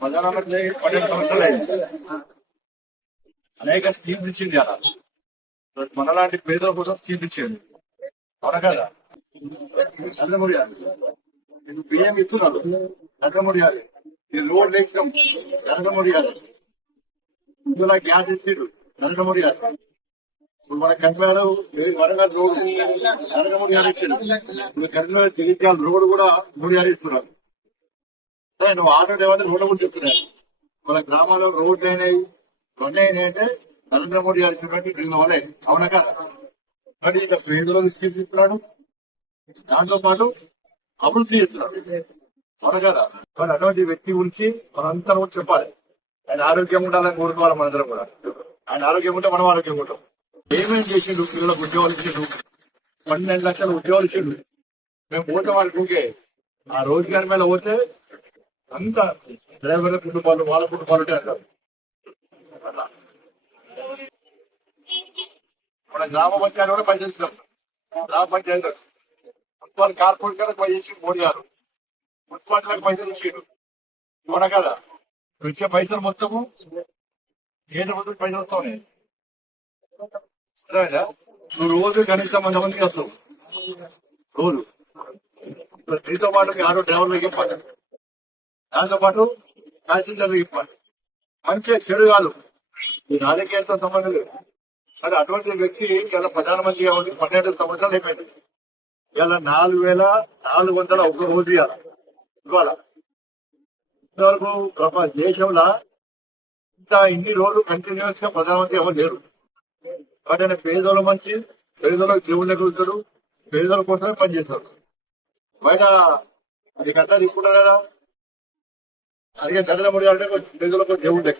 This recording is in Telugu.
ప్రధానమంత్రి 12 సంవత్సరాలు అయింది. అనేక స్కీమ్స్ ఇచ్చింది అలా. మనలాంటి పేదల కోసం స్కీమ్ ఇచ్చేది అవునా కదా. నరేంద్ర మోడీ గారు నేను బియ్యం ఇస్తున్నాడు నరేంద్ర మోడీ గారు, నేను రోడ్ వేసాం నరేంద్ర మోడీ గారు, ఇందులో గ్యాస్ ఇచ్చిండు నరేంద్ర మోడీ గారు. ఇప్పుడు మన కరీంనగర్ వరంగల్ రోడ్ నరేంద్ర మోడీ గారు ఇచ్చిండు. ఇప్పుడు కరీంనగర్ జగిత్యాల రోడ్ కూడా మోడీ గారు ఇస్తున్నారు. నువ్వు ఆటో డ్రైవర్ రోడ్డు కూడా చెప్తున్నాను. మన గ్రామాల్లో రోడ్లు అయినాయి, ఇవన్నీ అయినాయి అంటే నరేంద్ర మోడీ గారు ఇచ్చినట్టు దీని వల్లే అవునా కదా. మరి ఇక పేదలకు స్కీమ్స్ ఇస్తున్నాడు, దాంతో పాటు అభివృద్ధి చేస్తున్నాడు అవునా కదా. మరి అటువంటి వ్యక్తి గురించి మనందరం కూడా చెప్పాలి. ఆయన ఆరోగ్యం ఉండాలని కోరుకోవాలి మనందరం కూడా. ఆయన ఆరోగ్యం ఉంటే మనం ఆరోగ్యం ఉంటాం. ఏమేమి చేసిండు, పిల్లలకు ఉద్యోగాలు ఇచ్చిండు, 12 లక్షల ఉద్యోగాలు ఇచ్చిండు. మేము పోతే వాళ్ళకి ఊకే ఆ రోజుగారి మీద పోతే అంత డ్రైవర్ల కుటుంబాలు వాళ్ళ కుటుంబాలు అంటారు. మన గ్రామ పంచాయతీ కూడా పనిచేసినాం. గ్రామ పంచాయతీ మున్సిపల్ కార్పొరేషన్ పనిచేసి మోడీ గారు, మున్సిపాలిటీలకు పైసలు ఇచ్చిండు అవునా కదా. ఇచ్చే పైసలు మొత్తము కేంద్ర ప్రభుత్వం పైసలు వస్తా ఉన్నాయి. అర్థమైందా? నువ్వు రోజు కనీసం 100 మందికి వస్తావు రోజు. దీంతో పాటు మీ ఆటో డ్రైవర్లకు ఇవ్వాలి, దాంతో పాటు ప్యాసింజర్లు ఇవ్వాలి. మంచిగా చెడు కాదు, ఈ రాజకీయాలతో సంబంధం లేదు. అది అటువంటి వ్యక్తి ఇలా ప్రధానమంత్రిగా ఉంది. 12 సంవత్సరాలు అయిపోయింది. ఇలా 4,400 ఒక్క రోజు ఇవాళ. ఇంతవరకు దేశంలో ఇన్ని రోజులు కంటిన్యూస్ గా ప్రధానమంత్రి ఎవరు లేరు. కాబట్టి ఆయన పేదోళ్ళ మంచి, పేదోళ్ళకి దేవుళ్ళ కూర్చోడు, పేదోళ్ళ కోసమే పనిచేస్తాడు. బయట అది కథ తీసుకుంటారు కదా. అందుకే నరేంద్ర మోడీ అంటే పేదలకు దేవుడు.